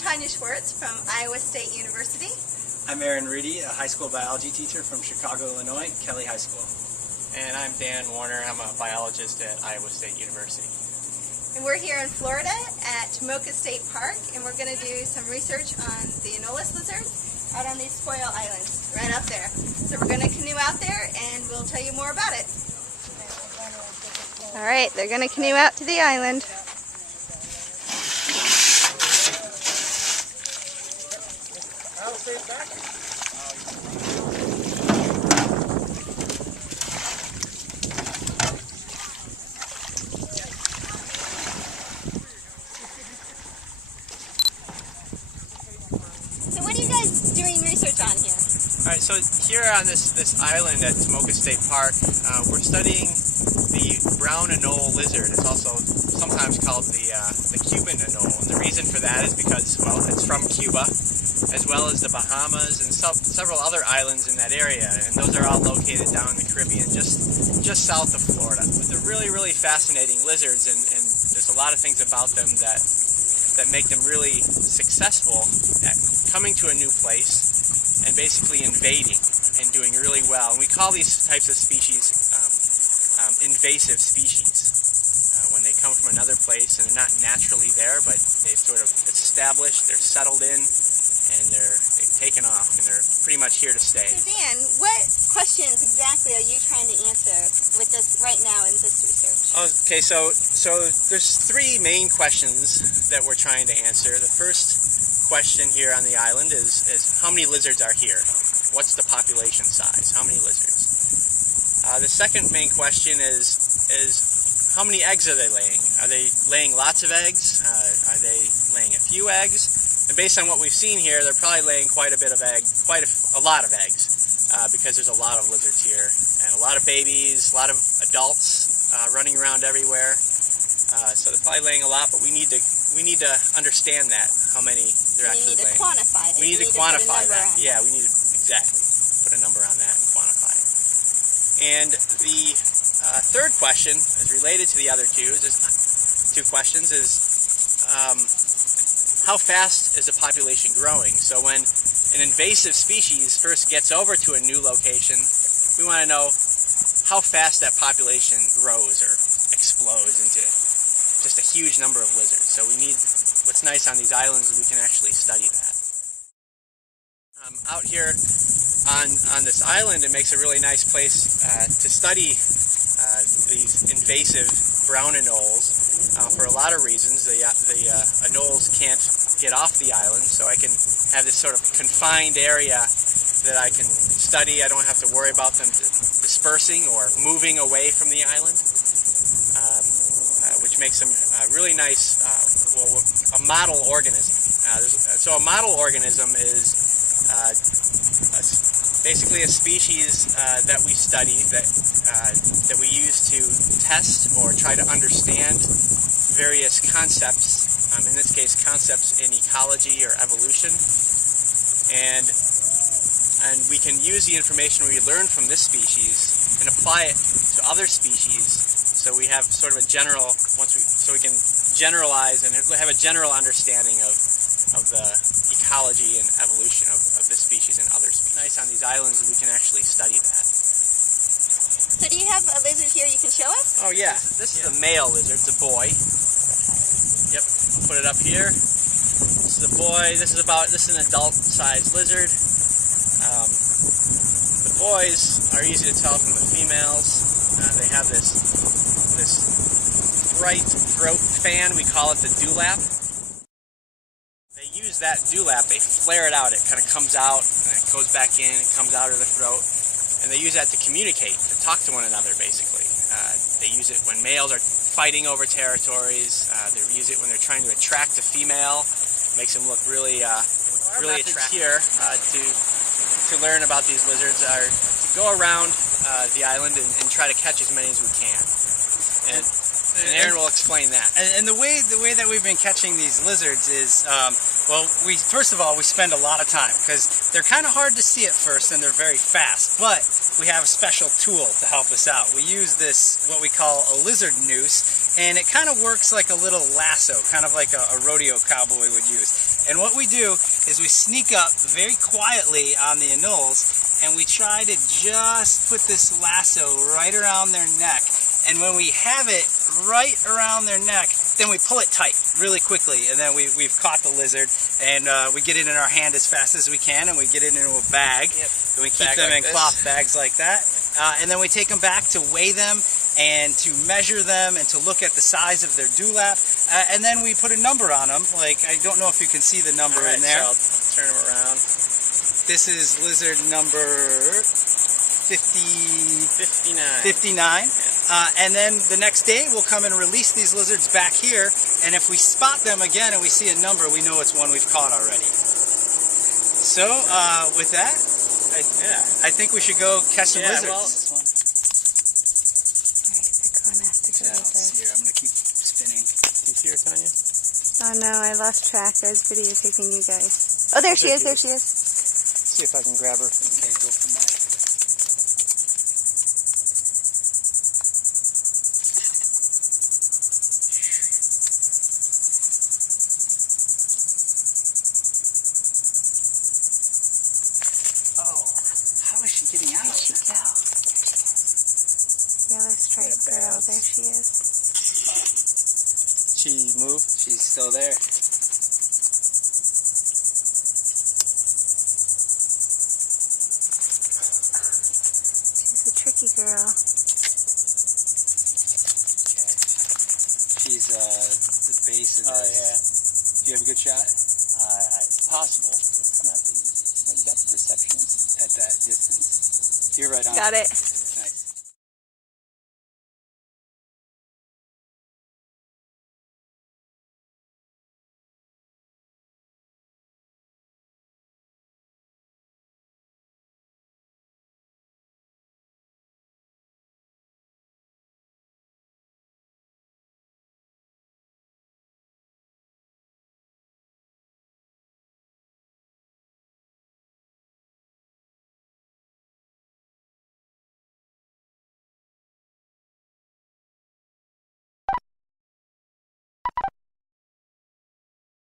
Tanya Schwartz from Iowa State University. I'm Aaron Reedy, a high school biology teacher from Chicago, Illinois, Kelly High School. And I'm Dan Warner. I'm a biologist at Iowa State University. And we're here in Florida at Tomoka State Park, and we're going to do some research on the Anolis lizard out on these Spoil Islands, right up there. So we're going to canoe out there, and we'll tell you more about it. All right, they're going to canoe out to the island. I'll stay back. So what are you guys doing research on here? All right, so here on this island at Tomoka State Park, we're studying the brown anole lizard. It's also sometimes called the Cuban anole. And the reason for that is because, well, it's from Cuba, as well as the Bahamas and several other islands in that area. And those are all located down in the Caribbean, just south of Florida. But they're really, really fascinating lizards, and there's a lot of things about them that make them really successful at coming to a new place and basically invading and doing really well. And we call these types of species invasive species. When they come from another place and they're not naturally there, but they've sort of established, they're settled in, and they've taken off, and they're pretty much here to stay. So Dan, what questions exactly are you trying to answer with this right now in this research? Okay, so there's three main questions that we're trying to answer. The first question here on the island is how many lizards are here? What's the population size? How many lizards? The second main question is how many eggs are they laying? Are they laying lots of eggs? Are they laying a few eggs? And based on what we've seen here, they're probably laying quite a bit of eggs, a lot of eggs, because there's a lot of lizards here, and a lot of babies, a lot of adults running around everywhere. So they're probably laying a lot, but we need to understand that, how many they're actually laying. We need to quantify it. We need to quantify that. Yeah, we need to exactly put a number on that and quantify it. And the third question is related to the other two. Two questions is how fast is the population growing? So when an invasive species first gets over to a new location, we want to know how fast that population grows or explodes into just a huge number of lizards. So we need, what's nice on these islands is we can actually study that. Out here on this island, it makes a really nice place to study these invasive brown anoles for a lot of reasons. The anoles can't get off the island, so I can have this sort of confined area that I can study. I don't have to worry about them dispersing or moving away from the island, which makes them really nice, a model organism. So a model organism is basically a species that we study, that we use to test or try to understand various concepts, in this case concepts in ecology or evolution, and we can use the information we learn from this species and apply it to other species, so we have sort of a general, so we can generalize and have a general understanding of the ecology and evolution of this species and other species. Nice on these islands is we can actually study that. So do you have a lizard here you can show us? Oh yeah, this is the male lizard, it's a boy. Yep, put it up here. This is a boy, this is an adult-sized lizard. The boys are easy to tell from the females. They have this bright throat fan, we call it the dewlap. They use that dewlap, they flare it out, it kind of comes out, and it goes back in, it comes out of the throat, and they use that to communicate, to talk to one another, basically. They use it when males are fighting over territories, they use it when they're trying to attract a female, makes them look really attractive. Here, to learn about these lizards are to go around the island and try to catch as many as we can. And Aaron will explain that. And the way that we've been catching these lizards is, well, first of all, we spend a lot of time because they're kind of hard to see at first and they're very fast, but we have a special tool to help us out. We use this, what we call a lizard noose, and it kind of works like a little lasso, kind of like a rodeo cowboy would use. And what we do is we sneak up very quietly on the anoles, and we try to just put this lasso right around their neck. And when we have it right around their neck, then we pull it tight really quickly, and then we've caught the lizard, and we get it in our hand as fast as we can, and we get it into a bag. Yep. And we keep Bag them like in this. cloth bags like that. And then we take them back to weigh them and to measure them and to look at the size of their dewlap. And then we put a number on them. Like, I don't know if you can see the number in there. So I'll turn them around. This is lizard number 59. 59. And then the next day we'll come and release these lizards back here, and if we spot them again and we see a number, we know it's one we've caught already. So with that, I think we should go catch some lizards. Alright, they're going after the lizard. Here, I'm going to keep spinning. Do you see her, Tanya? Oh no, I lost track. I was videotaping you guys. Oh, there she is, there she is. See if I can grab her. Okay, go from there. Oh, how is she getting out? Where'd she go? There she is. Yellow striped Yeah, girl, babs. there she is. She moved. She's still there. She's a tricky girl. Okay. She's the base of Oh, this. yeah. Do you have a good shot? It's possible. My depth perception is at that distance. You're right on. Got it.